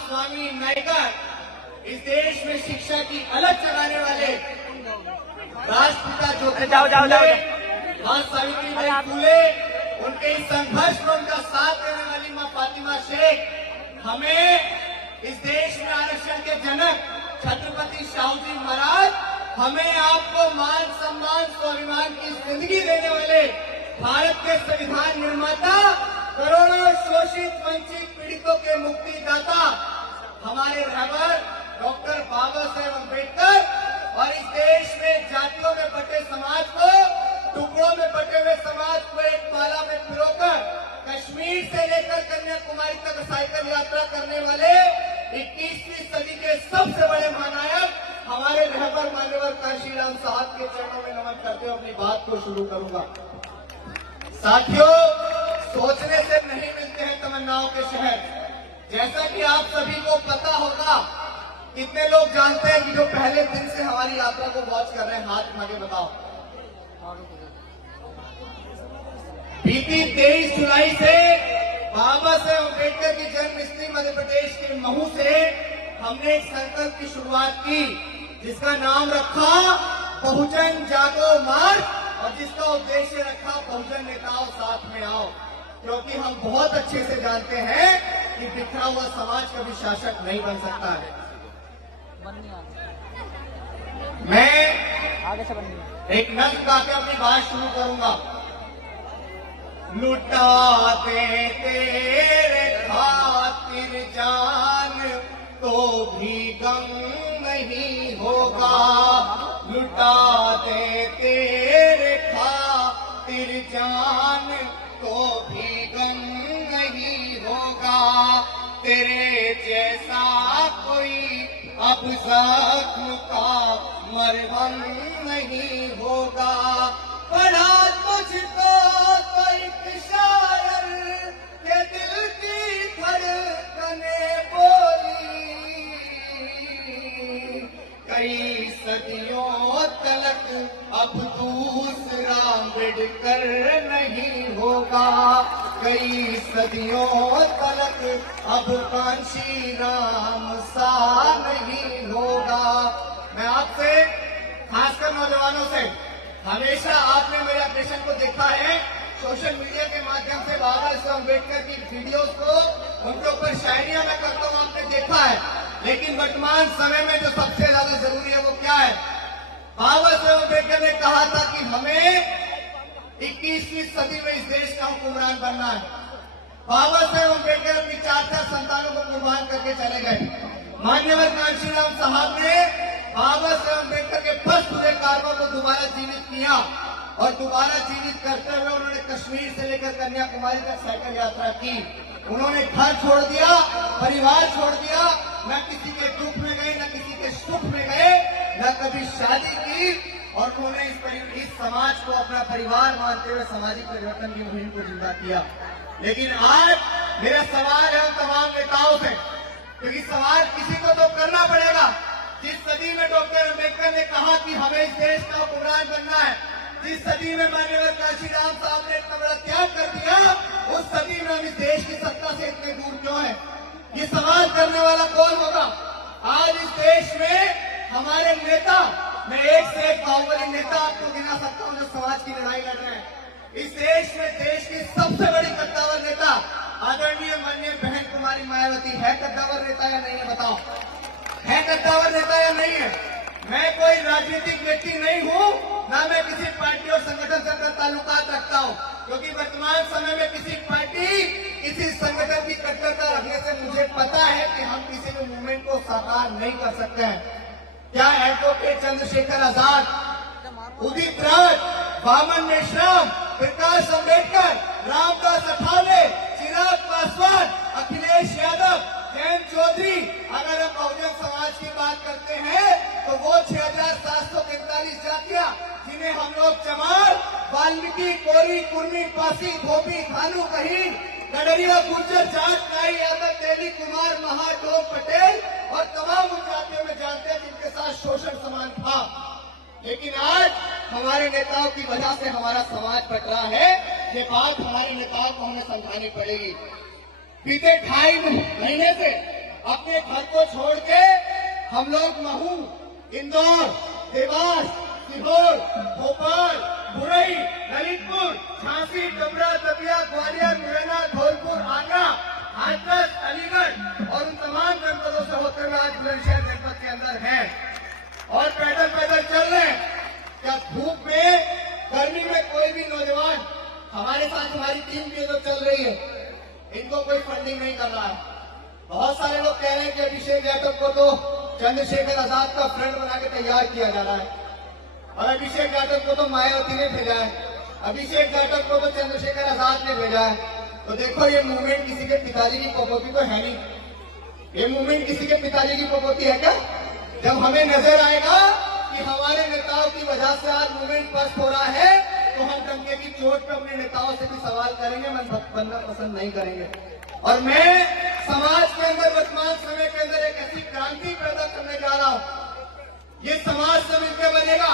महास्वामी नायकर, इस देश में शिक्षा की अलग जगाने वाले राष्ट्रपिता ज्योतिबा मां सावित्रीबाई फुले, उनके इस संघर्ष में उनका साथ देने वाली मां फातिमा शेख, हमें इस देश में आरक्षण के जनक छत्रपति शाहू जी महाराज, हमें आपको मान सम्मान स्वाभिमान की जिंदगी देने वाले भारत के संविधान निर्माता, करोड़ों शोषित वंचित पीड़ितों के मुक्तिदाता हमारे रहबर डॉक्टर बाबा साहेब अम्बेडकर, और इस देश में जातियों में बटे समाज को, टुकड़ों में बटे हुए समाज को एक माला में पिरोकर कश्मीर से लेकर कन्याकुमारी तक साइकिल यात्रा करने वाले 21वीं सदी के सबसे बड़े महानायक हमारे रहबर मान्यवर काशीराम साहब के चरणों में नमन करते हुए अपनी बात को शुरू करूंगा। साथियों, सोचने से नहीं मिलते हैं तमन्नाओं के शहर। जैसा कि आप सभी को पता होगा, कितने लोग जानते हैं कि जो पहले दिन से हमारी यात्रा को वॉच कर रहे हैं, हाथ उठा के बताओ। बीती 23 जुलाई से बाबा साहेब अम्बेडकर की जन्मस्थली मध्य प्रदेश के महू से हमने एक संकल्प की शुरुआत की, जिसका नाम रखा बहुजन जागो मार्च, और जिसका उद्देश्य रखा बहुजन नेताओं साथ में आओ। क्योंकि हम बहुत अच्छे से जानते हैं कि बिखरा हुआ समाज कभी शासक नहीं बन सकता है। मैं एक नज्म गा के अपनी बात शुरू करूंगा। लुटाते तेरे खातिर जान तो भी गम नहीं होगा, लुटाते तेरे खातिर जान तो भी गम नहीं होगा, तेरे जैसा कोई अब जख्म का मरहम नहीं होगा। पढ़ा तुझको तो एक शायर के दिल की धड़कने बोली, कई सदियों तलक अब दूसरा अम्बेडकर नहीं होगा, कई सदियों तलक अब कांशीराम सा नहीं होगा। मैं आपसे, खासकर नौजवानों से, हमेशा आपने मेरे ऑपरेशन को देखा है सोशल मीडिया के माध्यम से, बाबा साहेब अम्बेडकर की वीडियोस को, उनके ऊपर शायरियां मैं करता हूं, आपने देखा है। लेकिन वर्तमान समय में जो सबसे ज्यादा जरूरी है वो क्या है? बाबा साहेब अम्बेडकर ने कहा था कि हमें 21वीं सदी में इस देश का हुक्मरान बनना है। बाबा साहेब अम्बेडकर अपनी 4 संतानों को कुर्बान करके चले गए। मान्यवर कांशीराम साहब ने बाबा साहेब अम्बेडकर के फर्स्ट हुए कार्यों को दोबारा जीवित किया, और दोबारा जीवित करते हुए उन्होंने कश्मीर से लेकर कन्याकुमारी तक साइकिल यात्रा की। उन्होंने घर छोड़ दिया, परिवार छोड़ दिया, न किसी के दुख में गए, न किसी के सुख में गए, न कभी शादी की, और उन्होंने इस समाज को अपना परिवार मानते हुए सामाजिक परिवर्तन की मुहिम को जिंदा किया। लेकिन आज मेरा सवाल है उन तमाम नेताओं से, क्योंकि सवाल किसी को तो करना पड़ेगा। जिस सदी में डॉक्टर अम्बेडकर ने कहा कि हमें इस देश का हुक्मरान बनना है, जिस सदी में मान्यवर काशीराम साहब ने इतना बड़ा त्याग कर दिया, उस सदी में हम इस देश की सत्ता से इतने दूर क्यों हैं? ये सवाल करने वाला कौन होगा? आज इस देश में हमारे नेता, मैं एक से एक बाहुबली नेता आपको गिना सकता हूं जो समाज की लड़ाई लड़ रहे हैं। इस देश में देश की सबसे बड़ी कद्दावर नेता आदरणीय माननीय बहन कुमारी मायावती है। कद्दावर नेता या नहीं है? बताओ, है कद्दावर नेता या नहीं है? मैं कोई राजनीतिक व्यक्ति नहीं हूं, ना मैं किसी पार्टी और संगठन से ताल्लुकात रखता हूं, क्योंकि वर्तमान समय में किसी पार्टी, किसी संगठन की कट्टरता रखने से मुझे पता है कि हम किसी भी मूवमेंट को साकार नहीं कर सकते हैं। क्या एडवोकेट चंद्रशेखर आजाद, उदित राज, वामन मेश्राम, प्रकाश अम्बेडकर, रामदास अठावले, चिराग पासवान, अखिलेश यादव, जयंत चौधरी, अगर हम बहुजन समाज की बात करते हैं तो वो 6743 जातियां, जिन्हें हम लोग चमार, वाल्मीकि, कोरी, कुर्मी, पासी, धोबी, भानु, कहीन, गडरिया, गुर्जर, जाट, नाई, यादव, तेली, कुमार, महा, डोग, पटेल और तमाम उन जातियों में जानते हैं जिनके साथ शोषण समान था। लेकिन आज हमारे नेताओं की वजह से हमारा समाज बटरा है। ये बात हमारे नेताओं को हमें समझानी पड़ेगी। बीते 2.5 महीने से अपने घर को छोड़ के हम लोग महू, इंदौर, देवास, सीहोर, भोपाल, बुरई, ललितपुर, झांसी, डबरा, दतिया, ग्वालियर, मुरैना, धौलपुर, आगरा, हाथरस, अलीगढ़ और उन तमाम जनपदों से होते हुए आज बुलंदशहर जनपद के अंदर हैं और पैदल पैदल चल रहे हैं। क्या धूप में, गर्मी में कोई भी नौजवान हमारे साथ हमारी टीम भी जो चल रही है, इनको कोई फंडिंग नहीं कर रहा है। बहुत सारे लोग कह रहे हैं कि अभिषेक यादव को तो चंद्रशेखर आजाद का फ्रेंड बना के तैयार किया जा रहा है और अभिषेक यादव को तो मायावती ने भेजा है, अभिषेक यादव को तो चंद्रशेखर आजाद ने भेजा है। तो देखो ये मूवमेंट किसी के पिताजी की पपोती तो है नहीं, ये मूवमेंट किसी के पिताजी की पपोती है क्या? जब हमें नजर आएगा कि हमारे नेताओं की वजह से आज मूवमेंट पस्त हो रहा है तो हम डंके की चोट पर अपने नेताओं से भी सवाल करेंगे, मन बनना पसंद नहीं करेंगे। और मैं समाज के अंदर वर्तमान समय के अंदर एक ऐसी क्रांति पैदा करने जा रहा हूं, ये समाज से मिलकर बनेगा।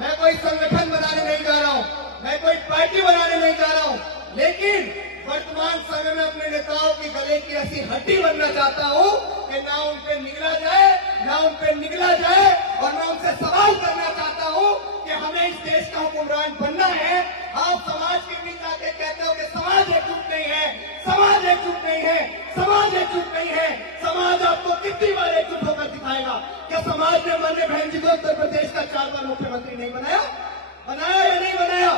मैं कोई संगठन बनाने नहीं जा रहा हूं, मैं कोई पार्टी बनाने नहीं जा रहा हूं, लेकिन वर्तमान समय में अपने नेताओं की गले की ऐसी हड्डी बनना चाहता हूं कि ना उन पे निगला जाए, ना उन पे निगला जाए और मैं उनसे सवाल करना चाहता हूं कि हमें इस देश का हुक्मरान बनना है। आप समाज के बीच आके कहते हो कि समाज एकजुट नहीं है, समाज एकजुट नहीं है, समाज एकजुट नहीं है। समाज आपको कितनी बार एकजुट होकर दिखाएगा? क्या समाज ने माननीय बहन जी को उत्तर प्रदेश का 4 बार मुख्यमंत्री नहीं बनाया? बनाया या नहीं बनाया?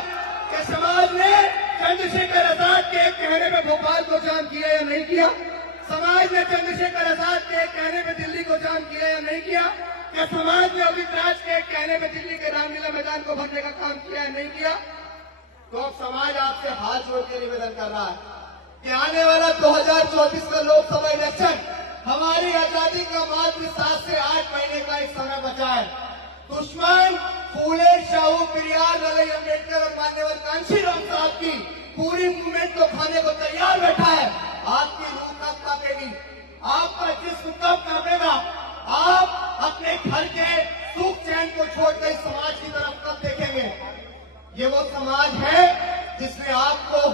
क्या समाज ने चंद्रशेखर आजाद के कहने पे भोपाल को जाम किया या नहीं किया? समाज ने चंद्रशेखर आजाद के कहने पे दिल्ली को जाम किया या नहीं किया? क्या समाज ने अमित राज के कहने पे दिल्ली के रामलीला मैदान को भरने का काम किया या नहीं किया? तो अब समाज आपसे हाथ जोड़ के निवेदन कर रहा है कि आने वाला 2024 का लोकसभा इलेक्शन हमारी आजादी का मात्र 7 से 8 महीने का एक समय बचा है। दुश्मन फूले शाहू पेरियार, ललाई अम्बेडकर और मान्यवर कांशीराम साहब की पूरी मूवमेंट को खाने को तैयार बैठा है। आपकी रूह कब कांपेगी, आपका जिस्म कब कांपेगा, आप अपने घर के सुख चैन को छोड़कर समाज की तरफ कब देखेंगे? ये वो समाज है जिसने आपको